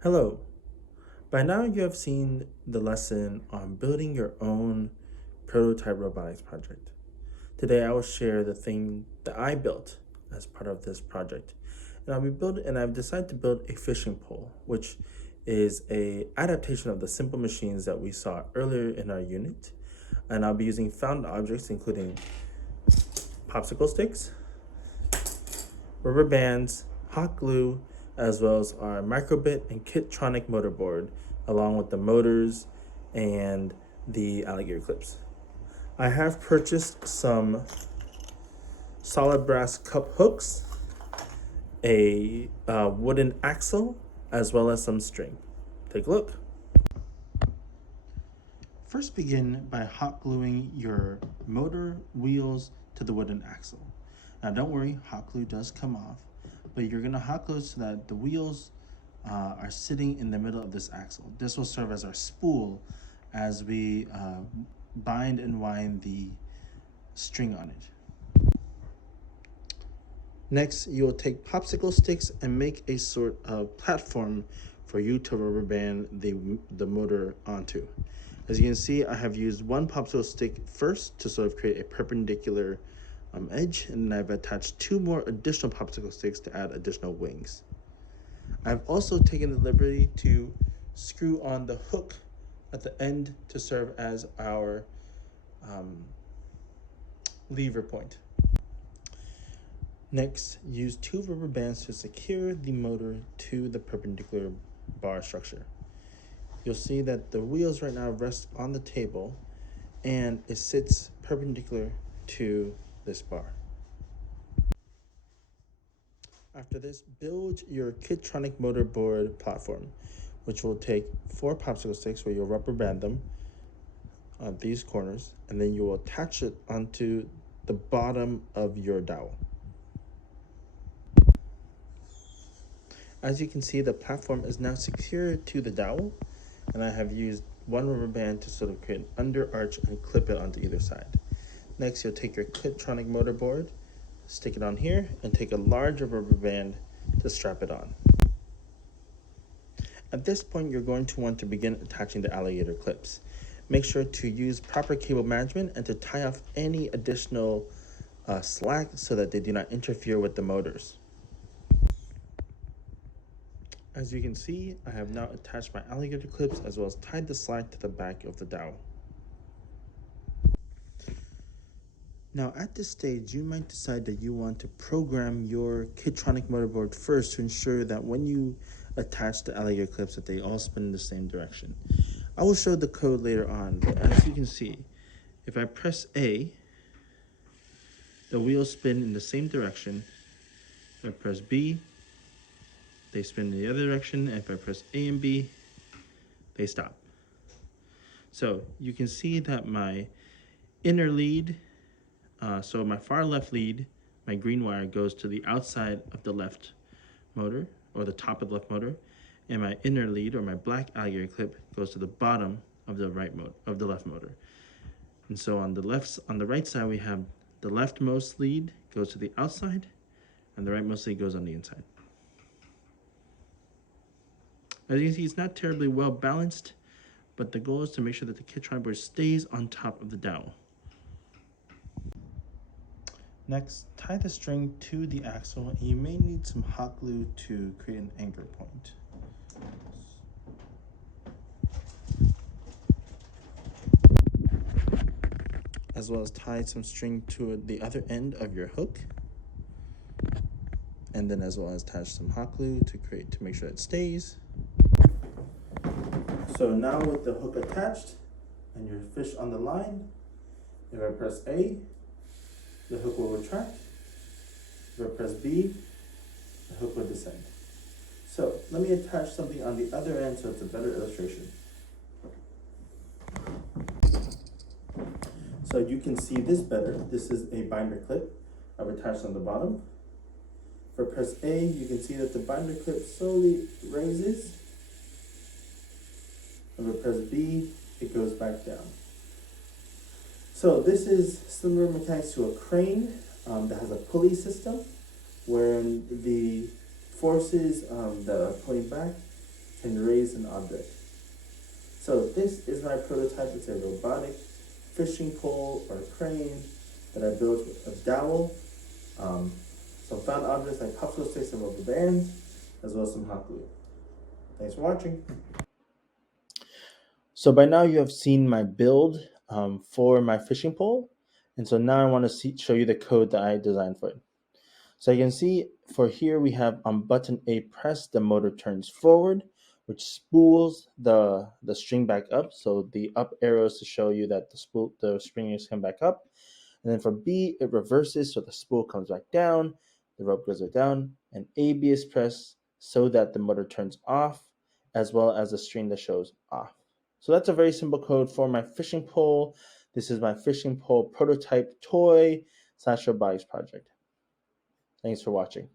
Hello. By now you have seen the lesson on building your own prototype robotics project. Today I will share the thing that I built as part of this project. I've decided to build a fishing pole, which is a adaptation of the simple machines that we saw earlier in our unit. And I'll be using found objects including popsicle sticks, rubber bands, hot glue, as well as our microbit and Kitronic motor board, along with the motors and the alligator clips. I have purchased some solid brass cup hooks, a wooden axle, as well as some string. Take a look. First, begin by hot gluing your motor wheels to the wooden axle. Now don't worry, hot glue does come off, but you're gonna hot glue it so that the wheels are sitting in the middle of this axle. This will serve as our spool as we bind and wind the string on it. Next, you will take popsicle sticks and make a sort of platform for you to rubber band the motor onto. As you can see, I have used one popsicle stick first to sort of create a perpendicular edge, and then I've attached two more additional popsicle sticks to add additional wings. I've also taken the liberty to screw on the hook at the end to serve as our lever point. Next, use two rubber bands to secure the motor to the perpendicular bar structure. You'll see that the wheels right now rest on the table and it sits perpendicular to this bar. After this, build your Kitronic motor board platform, which will take 4 popsicle sticks where you'll rubber band them on these corners, and then you will attach it onto the bottom of your dowel. As you can see, the platform is now secured to the dowel, and I have used one rubber band to sort of create an under arch and clip it onto either side. Next, you'll take your Kitronic motor board, stick it on here, and take a larger rubber band to strap it on. At this point, you're going to want to begin attaching the alligator clips. Make sure to use proper cable management and to tie off any additional slack so that they do not interfere with the motors. As you can see, I have now attached my alligator clips as well as tied the slack to the back of the dowel. Now at this stage, you might decide that you want to program your Kitronic motherboard first to ensure that when you attach the alligator clips that they all spin in the same direction. I will show the code later on, but as you can see, if I press A, the wheels spin in the same direction. If I press B, they spin in the other direction, and if I press A and B, they stop. So you can see that my inner lead, so my far left lead, my green wire goes to the outside of the left motor, or the top of the left motor, and my inner lead, or my black alligator clip, goes to the bottom of the left motor. And so on the right side, we have the leftmost lead goes to the outside, and the rightmost lead goes on the inside. As you can see, it's not terribly well balanced, but the goal is to make sure that the Kitronic board stays on top of the dowel. Next, tie the string to the axle, and you may need some hot glue to create an anchor point. As well as tie some string to the other end of your hook, and then as well as attach some hot glue to make sure it stays. So now with the hook attached and your fish on the line, if I press A, the hook will retract. If I press B, the hook will descend. So let me attach something on the other end so it's a better illustration. So you can see this better. This is a binder clip I've attached on the bottom. If I press A, you can see that the binder clip slowly raises. If I press B, it goes back down. So this is similar mechanics to a crane that has a pulley system where the forces that are pulling back can raise an object. So this is my prototype. It's a robotic fishing pole or crane that I built with a dowel, um, some found objects like popsicle sticks and rubber bands, as well as some hot glue. Thanks for watching. So by now you have seen my build for my fishing pole. And so now I want to show you the code that I designed for it. So you can see for here we have on button A pressed, the motor turns forward, which spools the string back up. So the up arrows to show you that the string is come back up. And then for B, it reverses, so the spool comes back down, the rope goes back down, and AB is pressed so that the motor turns off, as well as the string that shows off. So that's a very simple code for my fishing pole. This is my fishing pole prototype toy / robotics project. Thanks for watching.